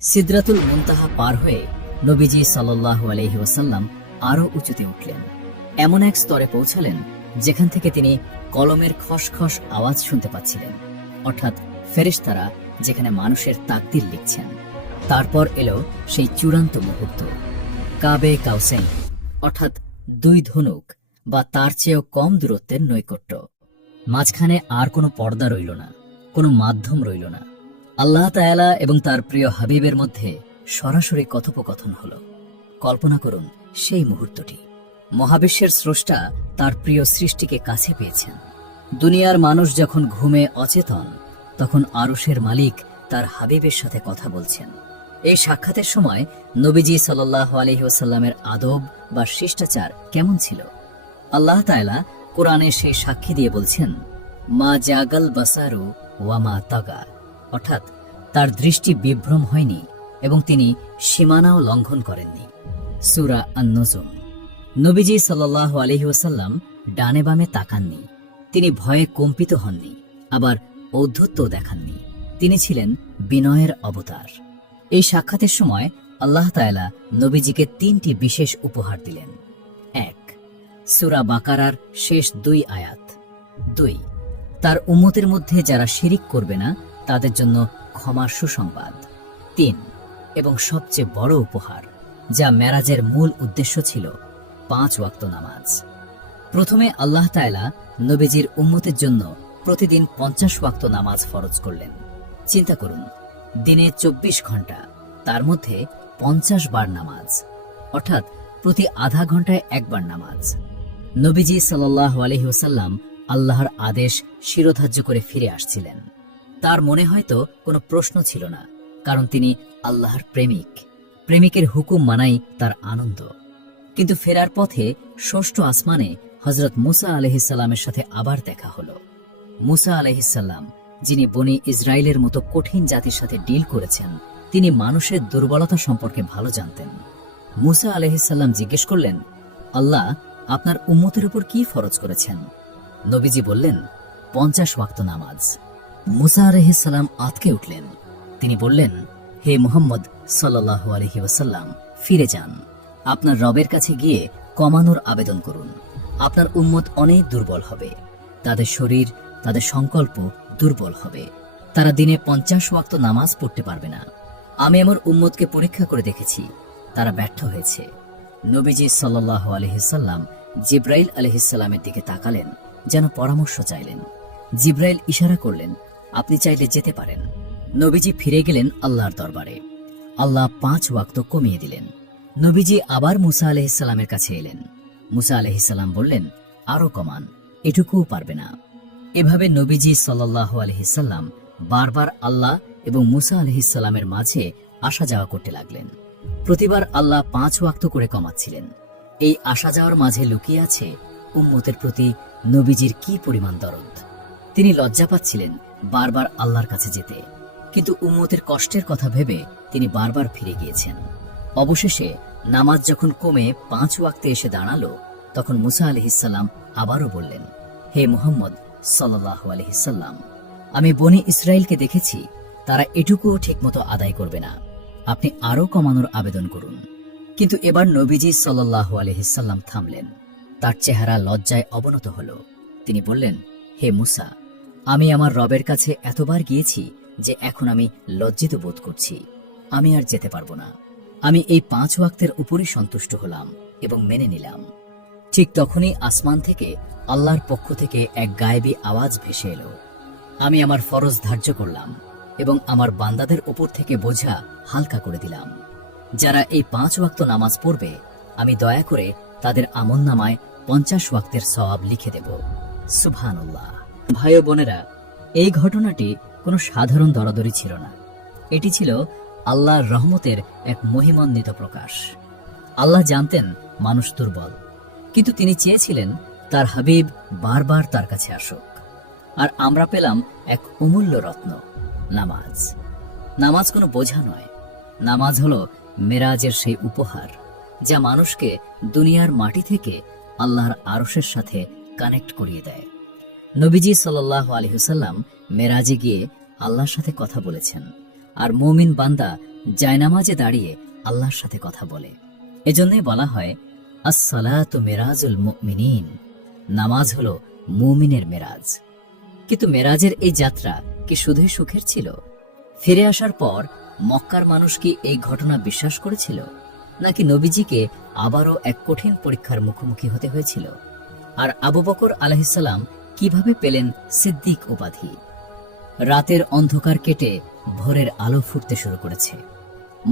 সিদরাতুল মুনতাহা পার হয়ে নবীজি সাল্লাল্লাহু আলাইহি ওয়াসাল্লাম আরও উঁচুতে উঠলেন। এমন এক স্তরে পৌঁছালেন যেখান থেকে তিনি কলমের খসখস আওয়াজ শুনতে পাচ্ছিলেন, অর্থাৎ ফেরেশতারা যেখানে মানুষের তাকদীর লিখছেন। তারপর এলো সেই চূড়ান্ত মুহূর্ত, কাবে কাউসাইন, অর্থাৎ দুই ধনুক বা তার চেয়েও কম দূরত্বের নৈকট্য। মাঝখানে আর কোনো পর্দা রইল না, কোনো মাধ্যম রইল না। আল্লাহ তাআলা এবং তার প্রিয় হাবিবের মধ্যে সরাসরি কথোপকথন হল। কল্পনা করুন সেই মুহূর্তটি। মহাবিশ্বের স্রষ্টা তার প্রিয় সৃষ্টিকে কাছে পেয়েছেন। দুনিয়ার মানুষ যখন ঘুমে অচেতন, তখন আরশের মালিক তার হাবিবের সাথে কথা বলছেন। এই সাক্ষাতের সময় নবীজি সাল্লাল্লাহু আলাইহি ওয়াসাল্লামের আদব বা শিষ্টাচার কেমন ছিল? আল্লাহ তাআলা কোরআনে সেই সাক্ষী দিয়ে বলছেন, মা জাগাল বাসারু ওয়া মা তাগা, অর্থাৎ তার দৃষ্টি বিভ্রম হয়নি এবং তিনি সীমানাও লঙ্ঘন করেননি। সূরা আন-নজম। নবীজি সাল্লাল্লাহু আলাইহি ওয়াসাল্লাম ডানে বামে তাকাননি, তিনি ভয়ে কম্পিত হননি, আবার ঔদ্ধত্য দেখাননি। তিনি ছিলেন বিনয়ের অবতার। এই সাক্ষাতের সময় আল্লাহ তাআলা নবীজিকে 3টি বিশেষ উপহার দিলেন। 1. সূরা বাকারার শেষ 2 আয়াত। 2. তার উম্মতের মধ্যে যারা শিরিক করবে না তাদের জন্য ক্ষমার সুসংবাদ। 3. এবং সবচেয়ে বড় উপহার, যা মেরাজের মূল উদ্দেশ্য ছিল, 5 ওয়াক্ত নামাজ। প্রথমে আল্লাহ তাআলা নবীজির উম্মতের জন্য প্রতিদিন 50 ওয়াক্ত নামাজ ফরজ করলেন। চিন্তা করুন, দিনে 24 ঘন্টা, তার মধ্যে 50 বার নামাজ, অর্থাৎ প্রতি আধা ঘন্টায় একবার নামাজ। নবীজি সাল্লাল্লাহু আলাইহি ওয়াসাল্লাম আল্লাহর আদেশ শিরোধার্য করে ফিরে আসছিলেন। তার মনে হয়তো কোনো প্রশ্ন ছিল না, কারণ তিনি আল্লাহর প্রেমিক। প্রেমিকের হুকুম মানাই তার আনন্দ। কিন্তু ফেরার পথে ষষ্ঠ আসমানে হযরত মুসা আলাইহিস সালামের সাথে আবার দেখা হলো। মুসা আলাইহিস সালাম, যিনি বনি ইসরায়েলের মতো কঠিন জাতির সাথে ডিল করেছেন, তিনি মানুষের দুর্বলতা সম্পর্কে ভালো জানতেন। মুসা আলাইহিস সালাম জিজ্ঞেস করলেন, আল্লাহ আপনার উম্মতের উপর কি ফরজ করেছেন? নবীজি বললেন, 50 ওয়াক্ত নামাজ। মুসা আলাইহিস সালাম আঁতকে উঠলেন। তিনি বললেন, হে মুহাম্মদ সাল্লাল্লাহু আলাইহি ওয়াসাল্লাম, ফিরে যান, আপনার রবের কাছে গিয়ে কমানোর আবেদন করুন। আপনার উম্মত অনেক দুর্বল হবে, তাদের শরীর, তাদের সংকল্প দুর্বল হবে, তারা দিনে 50 ওয়াক্ত নামাজ পড়তে পারবে না। আমি আমার উম্মতকে পরীক্ষা করে দেখেছি, তারা ব্যর্থ হয়েছে। নবীজি সাল্লাল্লাহু আলাইহি সাল্লাম জিব্রাইল আলাইহিস সালামের দিকে তাকালেন, যেন পরামর্শ চাইলেন। জিব্রাইল ইশারা করলেন, আপনি চাইলে যেতে পারেন। নবীজি ফিরে গেলেন আল্লাহর দরবারে। আল্লাহ 5 ওয়াক্ত কমিয়ে দিলেন। নবীজি আবার মুসা আলাইহিস সালামের কাছে এলেন। মুসা আলাইহিস সালাম বললেন, আরো কমান, এটুকুও পারবে না। এভাবে নবীজি সাল্লাল্লাহু আলাইহি সাল্লাম বারবার আল্লাহ এবং মুসা আলাইহিস সালামের মাঝে আসা যাওয়া করতে লাগলেন। প্রতিবার আল্লাহ 5 ওয়াক্ত করে কমাচ্ছিলেন। এই আসা যাওয়ার মাঝে লুকিয়ে আছে উম্মতের প্রতি নবীজির কি পরিমাণ দরদ। তিনি লজ্জা পাচ্ছিলেন বারবার আল্লাহর কাছে যেতে, কিন্তু উম্মতের কষ্টের কথা ভেবে তিনি বারবার ফিরে গিয়েছেন। অবশেষে নামাজ যখন কমে 5 ওয়াক্তে এসে দাঁড়ালো, তখন মুসা আলাইহিস সালাম আবারও বললেন, হে মুহাম্মদ সাল্লাল্লাহু আলাইহি সাল্লাম, আমি বনি ইসরায়েলকে দেখেছি, তারা এটুকুও ঠিকমতো আদায় করবে না, আপনি আরো কমানোর আবেদন করুন। কিন্তু এবার নবীজি সাল্লাল্লাহু আলাইহি সাল্লাম থামলেন। তার চেহারা লজ্জায় অবনত হল। তিনি বললেন, হে মুসা, আমি আমার রবের কাছে এতবার গিয়েছি যে এখন আমি লজ্জিত বোধ করছি, আমি আর যেতে পারবো না। আমি এই 5 ওয়াক্তের উপরই সন্তুষ্ট হলাম এবং মেনে নিলাম। ঠিক তখনই আসমান থেকে আল্লাহর পক্ষ থেকে এক গায়েবী আওয়াজ ভেসে এলো, আমি আমার ফরজ ধার্য করলাম এবং আমার বান্দাদের উপর থেকে বোঝা হালকা করে দিলাম। যারা এই 5 ওয়াক্ত নামাজ পড়বে, আমি দয়া করে তাদের আমলনামায় 50 ওয়াক্তের সওয়াব লিখে দেব। সুবহানাল্লাহ। ভাই ও বোনেরা, এই ঘটনাটি কোনো সাধারণ দরাদরি ছিল না, এটি ছিল আল্লাহর রহমতের এক মহিমান্বিত প্রকাশ। আল্লাহ জানতেন মানুষ দুর্বল, কিন্তু তিনি চেয়েছিলেন তার হাবিব বারবার তার কাছে আসুক। আর আমরা পেলাম এক অমূল্য রত্ন, নামাজ। নামাজ কোনো বোঝা নয়, নামাজ হলো মেরাজের সেই উপহার যা মানুষকে দুনিয়ার মাটি থেকে আল্লাহর আরশের সাথে কানেক্ট করিয়ে দেয়। নবীজি সাল্লাল্লাহু আলাইহি ওয়াসাল্লাম মেরাজে গিয়ে আল্লাহর সাথে কথা বলেছেন। আর মুমিন বান্দা জায়নামাজে দাঁড়িয়ে আল্লাহর সাথে কথা বলে। এজন্যই বলা হয় আস-সালাতু মিরাজুল মুমিনিন, নামাজ হলো মুমিনের মেরাজ। কিন্তু মেরাজের এই যাত্রা কি শুধুই সুখের ছিল? ফিরে আসার পর মক্কার মানুষ কি এই ঘটনা বিশ্বাস করেছিল, নাকি নবীজিকে আবারও এক কঠিন পরীক্ষার মুখোমুখি হতে হয়েছিল? আর আবু বকর আলাইহিসসালাম কিভাবে পেলেন সিদ্দিক উপাধি? রাতের অন্ধকার কেটে ভোরের আলো ফুটতে শুরু করেছে।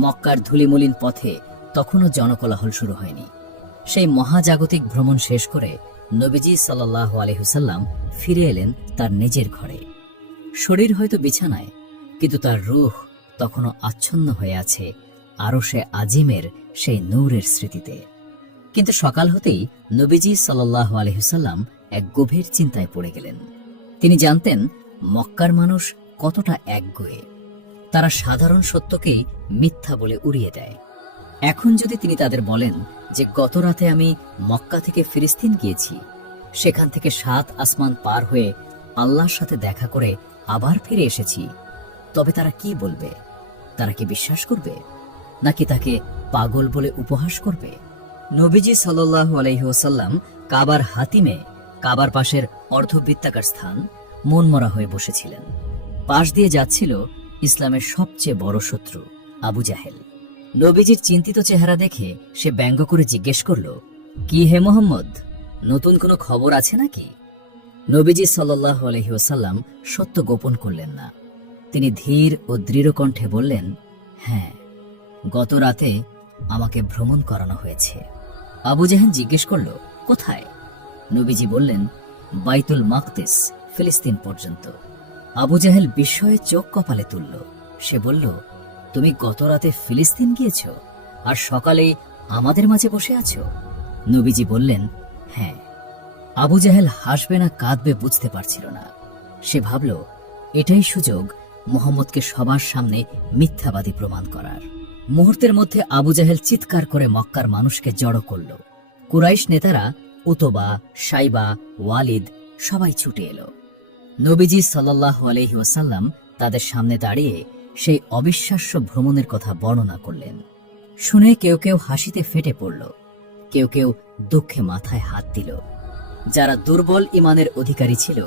মক্কার ধুলিমলিন পথে তখনও জনকোলাহল শুরু হয়নি। সেই মহাজাগতিক ভ্রমণ শেষ করে নবীজি সাল্লাল্লাহু আলাইহি ওয়াসাল্লাম ফিরে এলেন তার নিজের ঘরে। শরীর হয়তো বিছানায়, কিন্তু তার রূহ তখনও আচ্ছন্ন হয়ে আছে আরশে আজিমের সেই নূরের স্মৃতিতে। কিন্তু সকাল হতেই নবীজি সাল্লাল্লাহু আলাইহি ওয়াসাল্লাম এক গভীর চিন্তায় পড়ে গেলেন। তিনি জানতেন মক্কার মানুষ কতটা একগুঁয়ে। তারা সাধারণ সত্যকেই মিথ্যা বলে উড়িয়ে দেয়। এখন যদি তিনি তাদের বলেন যে গত রাতে আমি মক্কা থেকে ফিলিস্তিন গিয়েছি, সেখান থেকে 7 আসমান পার হয়ে আল্লাহর সাথে দেখা করে আবার ফিরে এসেছি, তবে তারা কি বলবে? তারা কি বিশ্বাস করবে, নাকি তাকে পাগল বলে উপহাস করবে? নবীজি সাল্লাল্লাহু আলাইহি ওয়াসাল্লাম কাবার হাতিমে, কাবার পাশের অর্ধবৃত্তাকার স্থান, মনমরা হয়ে বসেছিলেন। পাশ দিয়ে যাচ্ছিল ইসলামের সবচেয়ে বড় শত্রু আবু জাহেল। নবীজির চিন্তিত চেহারা দেখে সে ব্যঙ্গ করে জিজ্ঞেস করল, কি হে মোহাম্মদ, নতুন কোনো খবর আছে নাকি? নবীজি সাল্লাল্লাহু আলাইহি ওয়াসাল্লাম সত্য গোপন করলেন না। তিনি ধীর ও দৃঢ় কণ্ঠে বললেন, হ্যাঁ, গত রাতে আমাকে ভ্রমণ করানো হয়েছে। আবু জাহেল জিজ্ঞেস করল, কোথায়? নবীজি বললেন, বাইতুল মাকদিস, ফিলিস্তিন পর্যন্ত। আবু জাহেল বিস্ময়ে চোখ কপালে তুলল। সে বলল, তুমি গত রাতে ফিলিস্তিন গিয়েছ, আর সকালে আমাদের মাঝে বসে আছো? নবীজি বললেন, হ্যাঁ। আবু জাহেল হাসবে না কাঁদবে বুঝতে পারছিল না। সে ভাবল, এটাই সুযোগ মুহাম্মদকে সবার সামনে মিথ্যাবাদী প্রমাণ করার। মুহূর্তের মধ্যে আবু জাহেল চিৎকার করে মক্কার মানুষকে জড়ো করল। কুরাইশ নেতারা উতবা, সাইবা, ওয়ালিদ সবাই ছুটে এলো। নবীজি সাল্লাল্লাহু আলাইহি ওয়াসাল্লাম তাদের সামনে দাঁড়িয়ে সেই অবিশ্বাস্য ভ্রমণের কথা বর্ণনা করলেন। শুনে কেউ কেউ হাসিতে ফেটে পড়ল, কেউ কেউ দুঃখে মাথায় হাত দিল। যারা দুর্বল ঈমানের অধিকারী ছিল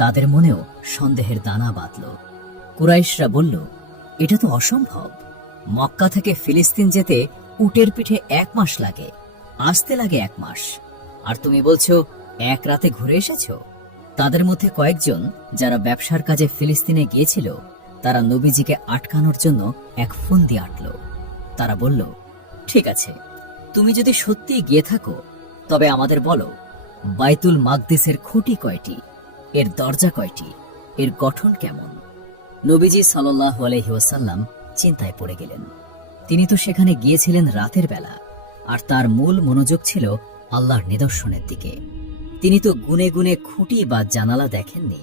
তাদের মনেও সন্দেহের দানা বাঁধল। কুরাইশরা বলল, এটা তো অসম্ভব। মক্কা থেকে ফিলিস্তিন যেতে উটের পিঠে 1 মাস লাগে, আসতে লাগে 1 মাস, আর তুমি বলছো 1 রাতে ঘুরে এসেছো? তাদের মধ্যে কয়েকজন যারা ব্যবসার কাজে ফিলিস্তিনে গিয়েছিল, তারা নবীজিকে আটকানোর জন্য এক ফন্দি আঁটল। তারা বলল, ঠিক আছে, তুমি যদি সত্যি গিয়ে থাকো তবে আমাদের বলো, বাইতুল মাকদিসের খুঁটি কয়টি, এর দরজা কয়টি, এর গঠন কেমন? নবীজি সাল্লাল্লাহু আলাইহি ওয়াসাল্লাম চিন্তায় পড়ে গেলেন। তিনি তো সেখানে গিয়েছিলেন রাতের বেলা, আর তার মূল মনোযোগ ছিল আল্লাহর নিদর্শনের দিকে। তিনি তো গুনে গুনে খুঁটি বা জানালা দেখেননি।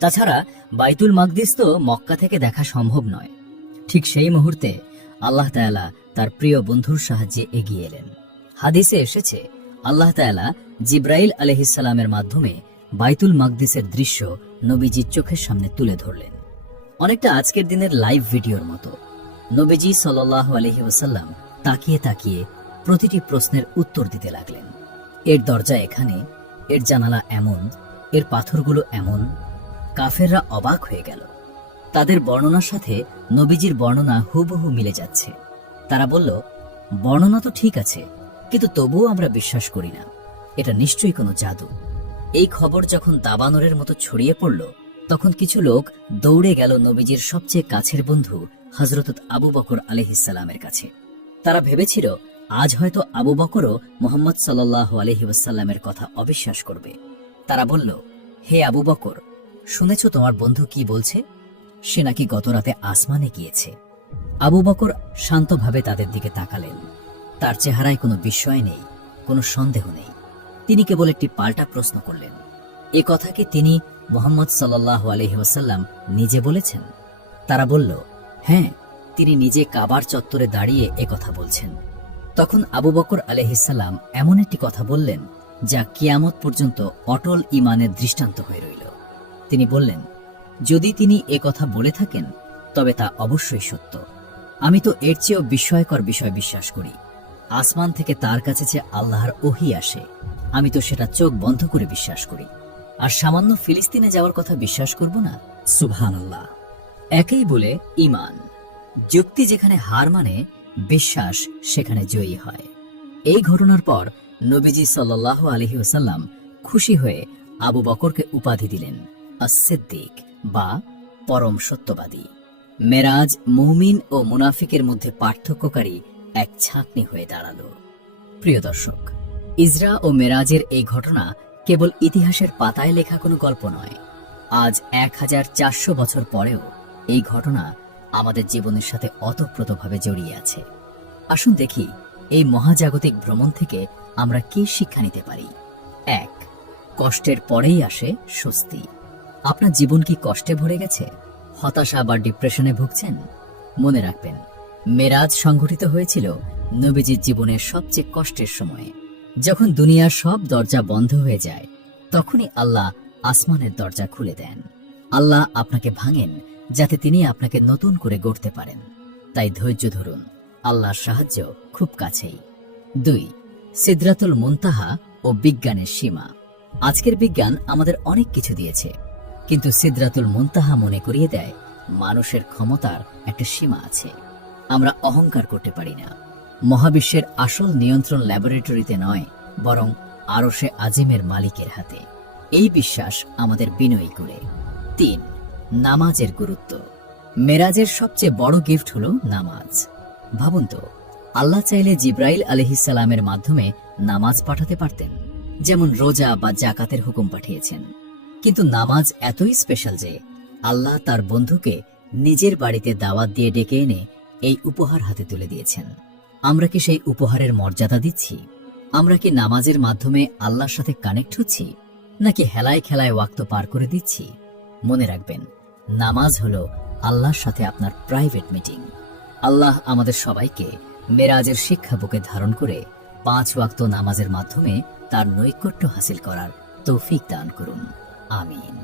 তাছাড়া বাইতুল মাকদিস তো মক্কা থেকে দেখা সম্ভব নয়। ঠিক সেই মুহূর্তে আল্লাহ তাআলা তার প্রিয় বন্ধুর সাহায্যে এগিয়ে এলেন। হাদিসে এসেছে, আল্লাহ তাআলা জিব্রাইল আলাইহিস সালামের মাধ্যমে বাইতুল মাকদিসের দৃশ্য নবীজির চোখের সামনে তুলে ধরলেন, অনেকটা আজকের দিনের লাইভ ভিডিওর মতো। নবীজি সাল্লাল্লাহু আলাইহি ওয়াসাল্লাম তাকিয়ে তাকিয়ে প্রতিটি প্রশ্নের উত্তর দিতে লাগলেন। এর দরজা এখানে, এর জানালা এমন, এর পাথরগুলো এমন। কাফেররা অবাক হয়ে গেল। তাদের বর্ণনার সাথে নবীজির বর্ণনা হুবহু মিলে যাচ্ছে। তারা বলল, বর্ণনা তো ঠিক আছে, কিন্তু তবুও আমরা বিশ্বাস করি না, এটা নিশ্চয়ই কোনো জাদু। এই খবর যখন দাবানলের মতো ছড়িয়ে পড়ল, তখন কিছু লোক দৌড়ে গেল নবীজির সবচেয়ে কাছের বন্ধু হযরত আবু বকর আলাইহিস সালামের কাছে। তারা ভেবেছিল আজ হয়তো আবু বকরও মুহাম্মদ সাল্লাল্লাহু আলাইহি ওয়াসাল্লামের কথা অবিশ্বাস করবে। তারা বলল, হে আবু বকর, শুনেছ তোমার বন্ধু কি বলছে? সে নাকি গত রাতে আসমানে গিয়েছে। আবু বকর শান্তভাবে তাদের দিকে তাকালেন। তার চেহারায় কোনো বিস্ময় নেই, কোনো সন্দেহ নেই। তিনি কেবল একটি পাল্টা প্রশ্ন করলেন, এ কথা কি তিনি মুহাম্মদ সাল্লাল্লাহু আলাইহি ওয়াসাল্লাম নিজে বলেছেন? তারা বলল, হ্যাঁ, তিনি নিজে কাবার চত্বরে দাঁড়িয়ে এ কথা বলছেন। তখন আবু বকর আলাইহিস সালাম এমন একটি কথা বললেন যা কিয়ামত পর্যন্ত অটল ঈমানের দৃষ্টান্ত হয়ে রইল। তিনি বললেন, যদি তিনি এ কথা বলে থাকেন তবে তা অবশ্যই সত্য। আমি তো এর চেয়েও বিস্ময়কর বিষয় বিশ্বাস করি। আসমান থেকে তার কাছে যে আল্লাহর ওহী আসে, আমি তো সেটা চোখ বন্ধ করে বিশ্বাস করি। আর সামান্য ফিলিস্তিনে যাওয়ার কথা বিশ্বাস করব না? সুবহানাল্লাহ। একেই বলে ঈমান। যুক্তি যেখানে হার মানে, বিশ্বাস সেখানে জয়ী হয়। এই ঘটনার পর নবীজি সাল্লাল্লাহু আলাইহি ওয়াসাল্লাম খুশি হয়ে আবু বকরকে উপাধি দিলেন আস-সিদ্দিক বা পরম সত্যবাদী। মেরাজ মুমিন ও মুনাফিকের মধ্যে পার্থক্যকারী এক ছাঁকনি হয়ে দাঁড়ালো। প্রিয় দর্শক, ইসরা ও মেরাজের এই ঘটনা কেবল ইতিহাসের পাতায় লেখা কোনো গল্প নয়। আজ 1400 বছর পরেও এই ঘটনা আমাদের জীবনের সাথে ওতপ্রোতভাবে জড়িয়ে আছে। আসুন দেখি এই মহাজাগতিক ভ্রমণ থেকে আমরা কি শিক্ষা নিতে পারি। 1. কষ্টের পরেই আসে স্বস্তি। আপনার জীবন কি কষ্টে ভরে গেছে? হতাশা বা ডিপ্রেশনে ভুগছেন? মনে রাখবেন, মেরাজ সংঘটিত হয়েছিল নবীজির জীবনের সবচেয়ে কষ্টের সময়ে। যখন দুনিয়ার সব দরজা বন্ধ হয়ে যায়, তখনই আল্লাহ আসমানের দরজা খুলে দেন। আল্লাহ আপনাকে ভাঙেন যাতে তিনি আপনাকে নতুন করে গড়তে পারেন। তাই ধৈর্য ধরুন, আল্লাহর সাহায্য খুব কাছেই। 2. সিদরাতুল মুনতাহা ও বিজ্ঞানের সীমা। আজকের বিজ্ঞান আমাদের অনেক কিছু দিয়েছে, কিন্তু সিদরাতুল মুনতাহা মনে করিয়ে দেয় মানুষের ক্ষমতার একটা সীমা আছে। আমরা অহংকার করতে পারি না। মহাবিশ্বের আসল নিয়ন্ত্রণ ল্যাবরেটরিতে নয়, বরং আরশে আজিমের মালিকের হাতে। এই বিশ্বাস আমাদের বিনয়ী করে। 3. নামাজের গুরুত্ব। মেরাজের সবচেয়ে বড় গিফট হলো নামাজ। ভাবুন তো, আল্লাহ চাইলে জিব্রাইল আলাইহিসসালামের মাধ্যমে নামাজ পাঠাতে পারতেন, যেমন রোজা বা জাকাতের হুকুম পাঠিয়েছেন। কিন্তু নামাজ এতই স্পেশাল যে আল্লাহ তার বন্ধুকে নিজের বাড়িতে দাওয়াত দিয়ে ডেকে এনে এই উপহার হাতে তুলে দিয়েছেন। আমরা কি সেই উপহারের মর্যাদা দিচ্ছি? আমরা কি নামাজের মাধ্যমে আল্লাহর সাথে কানেক্ট হচ্ছি, নাকি হেলায় খেলায় ওয়াক্ত পার করে দিচ্ছি? মনে রাখবেন, নামাজ হলো আল্লাহর সাথে আপনার প্রাইভেট মিটিং। আল্লাহ আমাদের সবাইকে মেরাজের শিক্ষা বুকে ধারণ করে 5 ওয়াক্ত নামাজের মাধ্যমে তার নৈকট্য হাসিল করার তৌফিক দান করুন। আমিন।